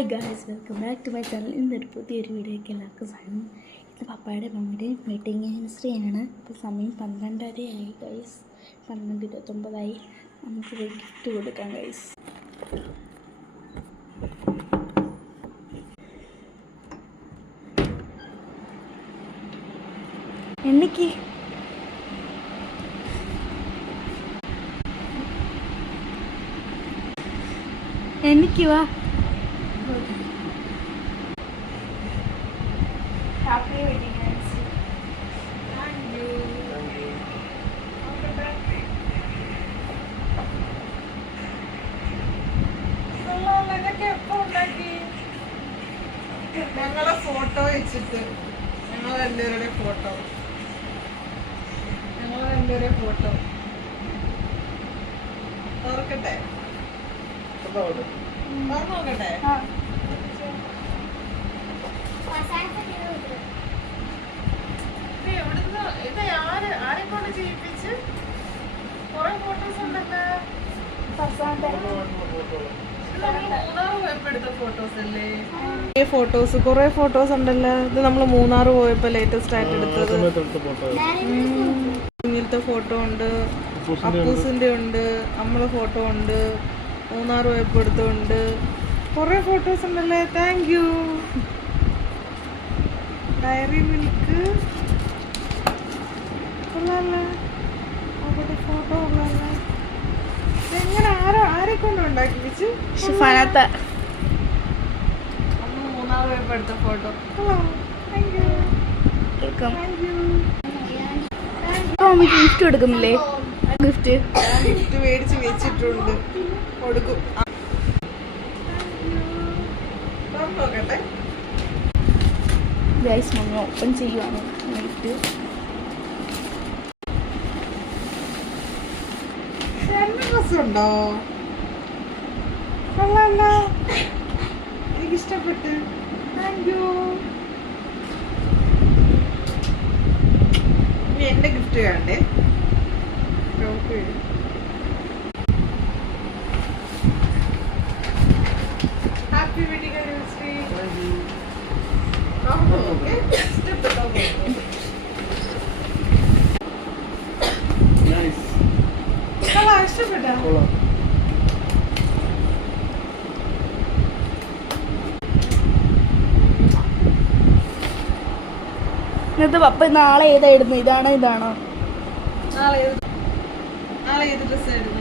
Hi guys, welcome back to my channel. ഇന്നൊരു പുതിയൊരു വീഡിയോയ്ക്ക് എല്ലാവർക്കും സ്വാഗതം. ഇത് പപ്പായുടെ മമ്മിയുടെയും വെഡിങ് ആനിവേഴ്സറി ആണ്. ഇപ്പോൾ സമയം 12:30 ആയി ഗൈസ്. 12:29 നമുക്ക് ഗിഫ്റ്റ് കൊടുക്കാം ഗൈസ്. എനിക്ക് വാ. Happy wedding anniversary. Thank you. ഞങ്ങളെ ഫോട്ടോ വെച്ചിട്ട് ഞങ്ങൾ രണ്ടുപേരുടെ ഫോട്ടോ തുറക്കട്ടെ നോക്കട്ടെ. എവിടുന്ന് ഇത് ആരെ കൊണ്ട് ചെയ്യിപ്പിച്ച്? കൊറേ ഫോട്ടോസ് ഉണ്ടല്ലോ. കൊറേ ഫോട്ടോസ് ഉണ്ടല്ലോ. ഇത് നമ്മള് മൂന്നാർ പോയപ്പോ ലേറ്റസ്റ്റ് ആയിട്ട് എടുത്തത്. ഇങ്ങനത്തെ ഫോട്ടോ ഉണ്ട്, അപ്പൂസിന്റെ ഉണ്ട്, നമ്മളെ ഫോട്ടോ ഉണ്ട്, മൂന്നാർ പോയപ്പോ എടുത്തുണ്ട്. കൊറേ ഫോട്ടോസ് ഉണ്ടല്ലേ. Thank you. ഡയറി മിൽക്ക് ഉള്ളല്ലേ, അവിടെ ഫോട്ടോ ഉള്ളല്ലേ. എങ്ങനെ ആരെ കൊണ്ട് ഉണ്ടാക്കി വെച്ച്? അന്ന് മൂന്നാർ പോയപ്പോ എടുത്ത ഫോട്ടോ. ഗിഫ്റ്റ് കൊടുക്കുന്നില്ലേ? ഗിഫ്റ്റ് മേടിച്ച് വെച്ചിട്ടുണ്ട്, കൊടുക്കും. നോക്കട്ടെ ഗൈസ്, മമ്മി ഓപ്പൺ ചെയ്യുവാണ് ഗിഫ്റ്റ്. ഉണ്ടോ? കൊള്ളാല്ല, എനിക്കിഷ്ടപ്പെട്ട്. Thank you. എന്റെ ഗിഫ്റ്റ് കാണണ്ടേ? Happy wedding anniversary. ഇഷ്ടപ്പെട്ടോ? ഇഷ്ടപ്പെട്ടോ? ഇന്നത്തെ പപ്പ നാളെ ഏതായിരുന്നു? ഇതാണോ? നാളെ ഏത് ഡ്രസ് ആയിരുന്നു?